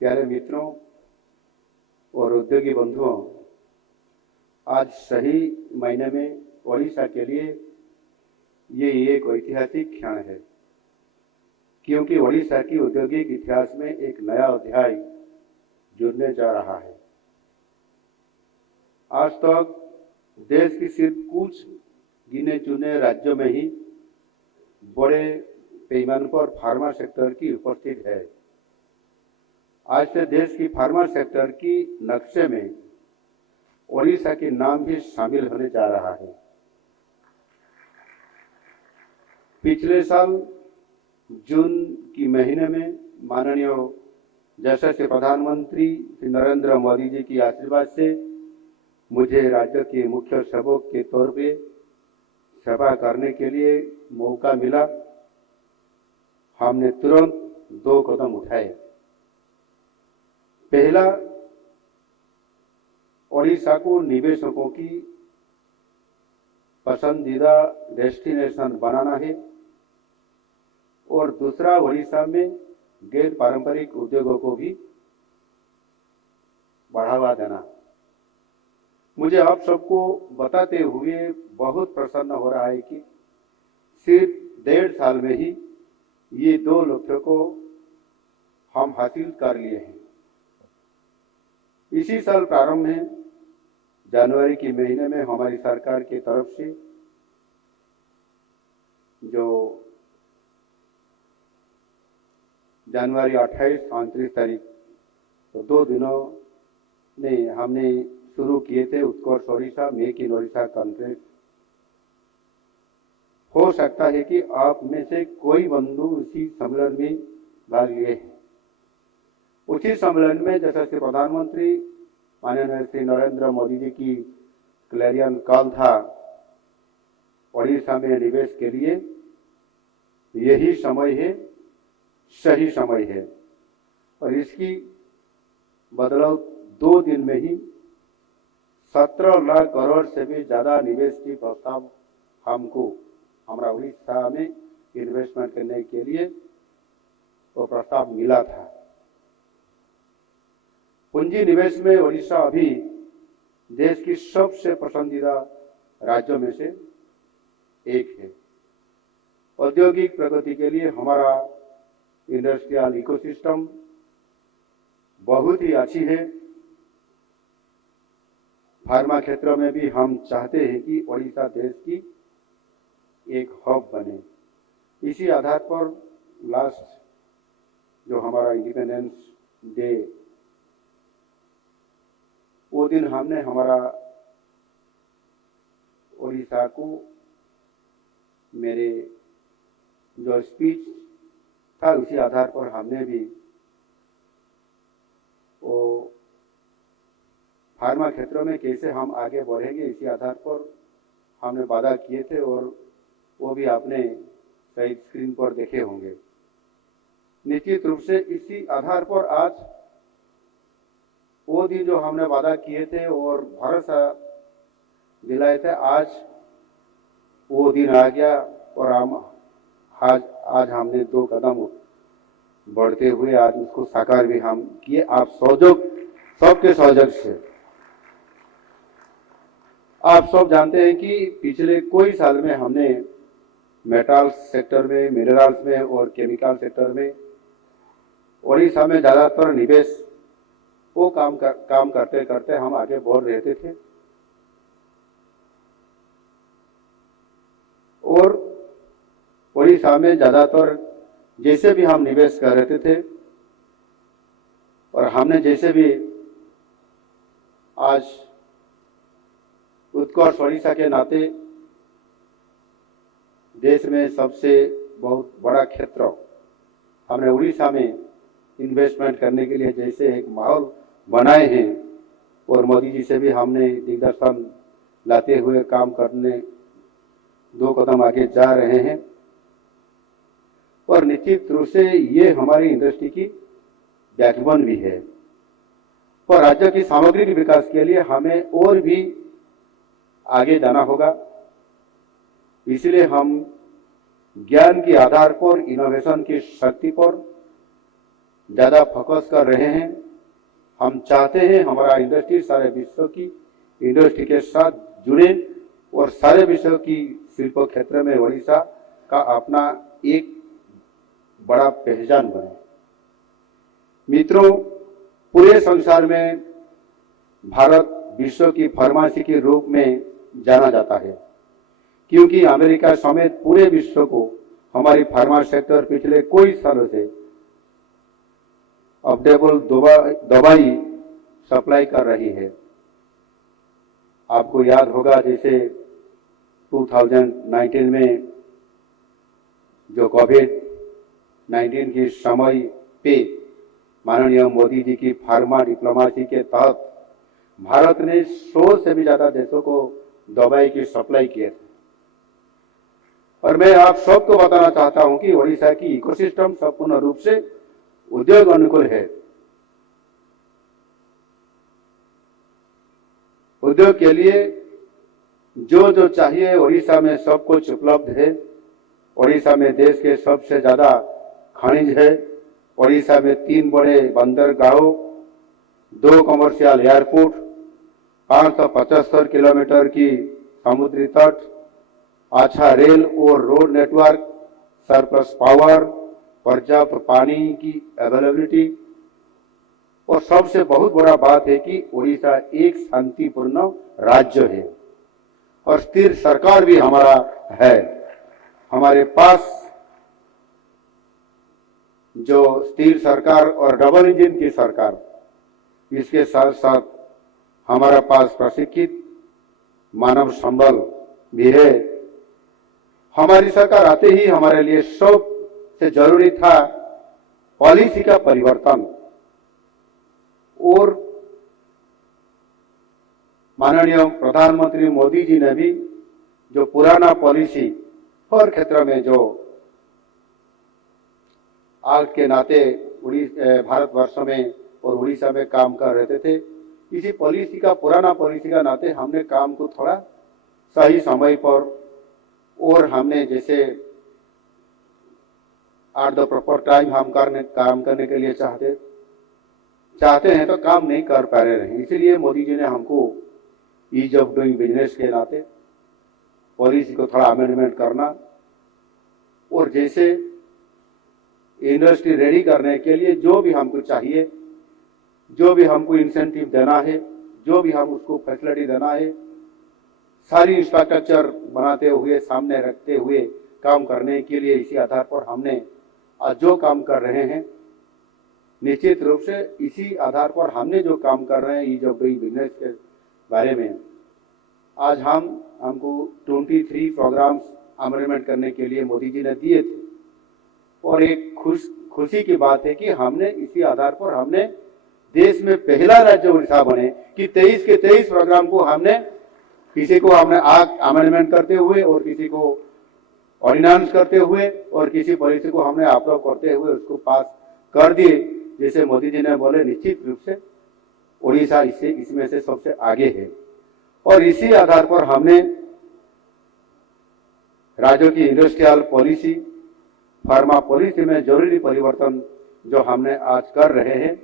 प्यारे मित्रों और उद्योगी बंधुओं, आज सही महीने में ओडिशा के लिए ये एक ऐतिहासिक क्षण है, क्योंकि ओडिशा की औद्योगिक इतिहास में एक नया अध्याय जुड़ने जा रहा है। आज तक देश की सिर्फ कुछ गिने चुने राज्यों में ही बड़े पैमाने पर फार्मा सेक्टर की उपस्थिति है। आज से देश की फार्मा सेक्टर की नक्शे में ओडिशा के नाम भी शामिल होने जा रहा है। पिछले साल जून की महीने में माननीय यशस्वी प्रधानमंत्री श्री नरेंद्र मोदी जी की आशीर्वाद से मुझे राज्य के मुख्य सचिव के तौर पे सेवा करने के लिए मौका मिला। हमने तुरंत 2 कदम उठाए। पहला, ओडिशा को निवेशकों की पसंदीदा डेस्टिनेशन बनाना है और दूसरा, ओडिशा में गैर पारंपरिक उद्योगों को भी बढ़ावा देना। मुझे आप सबको बताते हुए बहुत प्रसन्न हो रहा है कि सिर्फ 1.5 साल में ही ये 2 लक्ष्यों को हम हासिल कर लिए हैं। इसी साल प्रारंभ में जनवरी के महीने में हमारी सरकार की तरफ से जो जनवरी 28-29 तारीख तो 2 दिनों में हमने शुरू किए थे Utkarsh Odisha make in Odisha conference. हो सकता है कि आप में से कोई बंधु उसी सम्मेलन में भाग लिए हैं। उसी सम्मेलन में यशस्वी प्रधानमंत्री माननीय श्री नरेंद्र मोदी जी की क्लैरियन कॉल था, ओडिशा में निवेश के लिए यही समय है, सही समय है। और इसकी बदलाव 2 दिन में ही 17 लाख करोड़ से भी ज्यादा निवेश की प्रस्ताव हमको हमारा उड़ीसा में इन्वेस्टमेंट करने के लिए वो प्रस्ताव मिला था। पूंजी निवेश में ओडिशा अभी देश की सबसे पसंदीदा राज्यों में से एक है। औद्योगिक प्रगति के लिए हमारा इंडस्ट्रियल इकोसिस्टम बहुत ही अच्छी है। फार्मा क्षेत्र में भी हम चाहते हैं कि ओडिशा देश की एक हब बने। इसी आधार पर लास्ट जो हमारा इंडिपेंडेंस डे, वो दिन हमने हमारा ओडिशा को मेरे जो स्पीच था उसी आधार पर हमने भी वो फार्मा क्षेत्र में कैसे हम आगे बढ़ेंगे इसी आधार पर हमने वादा किए थे और वो भी आपने शायद स्क्रीन पर देखे होंगे। निश्चित रूप से इसी आधार पर आज वो दिन जो हमने वादा किए थे और भरोसा दिलाए थे, आज वो दिन आ गया और हम आज हमने 2 कदम बढ़ते हुए आज उसको साकार भी हम किए, आप सबके सहयोग से। आप सब जानते हैं कि पिछले कोई साल में हमने मेटल सेक्टर में, मिनरल्स में और केमिकल सेक्टर में ओडिशा में ज्यादातर निवेश वो काम करते करते हम आगे बढ़ रहे थे और ओडिशा में ज्यादातर जैसे भी हम निवेश कर रहे थे और हमने जैसे भी आज उत्कर्ष ओडिशा के नाते देश में सबसे बहुत बड़ा क्षेत्र हमने उड़ीसा में इन्वेस्टमेंट करने के लिए जैसे एक माहौल बनाए हैं और मोदी जी से भी हमने दिग्दर्शन लाते हुए काम करने 2 कदम आगे जा रहे हैं और निश्चित रूप से ये हमारी इंडस्ट्री की बैकबोन भी है। और राज्य की सामग्रिक विकास के लिए हमें और भी आगे जाना होगा। इसलिए हम ज्ञान के आधार पर, इनोवेशन की शक्ति पर ज़्यादा फोकस कर रहे हैं। हम चाहते हैं हमारा इंडस्ट्री सारे विश्व की इंडस्ट्री के साथ जुड़े और सारे विश्व की शिल्प क्षेत्र में ओडिशा का अपना एक बड़ा पहचान बने। मित्रों, पूरे संसार में भारत विश्व की फार्मेसी के रूप में जाना जाता है, क्योंकि अमेरिका समेत पूरे विश्व को हमारी फार्मा सेक्टर पिछले कई सालों से अफोर्डेबल दवाई सप्लाई कर रही है। आपको याद होगा जैसे 2019 में जो कोविड-19 के समय पे माननीय मोदी जी की फार्मा डिप्लोमेसी के तहत भारत ने 100 से भी ज्यादा देशों को दवाई की सप्लाई किए थे। और मैं आप सबको बताना चाहता हूं कि ओडिशा की इकोसिस्टम संपूर्ण रूप से उद्योग अनुकूल है। उद्योग के लिए जो जो चाहिए ओडिशा में सब कुछ उपलब्ध है। ओडिशा में देश के सबसे ज्यादा खनिज है। ओडिशा में 3 बड़े बंदरगाहों, 2 कमर्शियल एयरपोर्ट, 575 किलोमीटर की समुद्री तट, अच्छा रेल और रोड नेटवर्क, सरप्लस पावर, पर्याप्त पानी की अवेलेबिलिटी और सबसे बहुत बड़ा बात है कि ओडिशा एक शांतिपूर्ण राज्य है और स्थिर सरकार भी हमारा है। हमारे पास जो स्थिर सरकार और डबल इंजन की सरकार, इसके साथ साथ हमारा पास प्रशिक्षित मानव संबल भी है। हमारी सरकार आते ही हमारे लिए सबसे जरूरी था पॉलिसी का परिवर्तन और माननीय प्रधानमंत्री मोदी जी ने भी जो पुराना पॉलिसी हर क्षेत्र में जो आज के नाते भारतवर्ष में और उड़ीसा में काम कर रहे थे, इसी पॉलिसी का पुराना पॉलिसी का नाते हमने काम को थोड़ा सही समय पर और हमने जैसे एट द प्रॉपर टाइम हम काम करने के लिए चाहते हैं तो काम नहीं कर पा रहे हैं। इसीलिए मोदी जी ने हमको ईज ऑफ डूइंग बिजनेस के नाते पॉलिसी को थोड़ा अमेंडमेंट करना और जैसे इंडस्ट्री रेडी करने के लिए जो भी हमको चाहिए, जो भी हमको इंसेंटिव देना है, जो भी हम उसको फैसिलिटी देना है, सारी इंफ्रास्ट्रक्चर बनाते हुए सामने रखते हुए काम करने के लिए इसी आधार पर हमने आज जो काम कर रहे हैं, निश्चित रूप से इसी आधार पर हमने जो काम कर रहे हैं ईज ऑफ डूइंग बिजनेस के बारे में आज हमको 23 प्रोग्राम्स अमेंडमेंट करने के लिए मोदी जी ने दिए थे और एक खुशी की बात है कि हमने इसी आधार पर हमने देश में पहला राज्य उड़ीसा बने कि 23 के 23 प्रोग्राम को हमने किसी को हमने अमेंडमेंट करते हुए और किसी को ऑर्डिनेंस करते हुए और किसी पॉलिसी को हमने अप्रूव करते हुए उसको पास कर दिए। जैसे मोदी जी ने बोले, निश्चित रूप से उड़ीसा इसमें से सबसे आगे है और इसी आधार पर हमने राज्यों की इंडस्ट्रियल पॉलिसी, फार्मा पॉलिसी में जरूरी परिवर्तन जो हमने आज कर रहे हैं।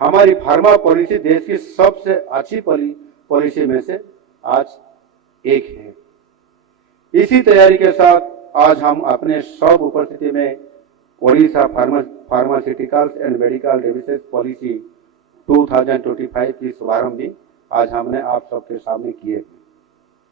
हमारी फार्मा पॉलिसी देश की सबसे अच्छी पॉलिसी में से आज एक है। इसी तैयारी के साथ आज हम अपने सब उपस्थिति में Odisha pharmaceuticals and medical devices policy 2025 की शुभारंभ भी आज हमने आप सबके सामने किए।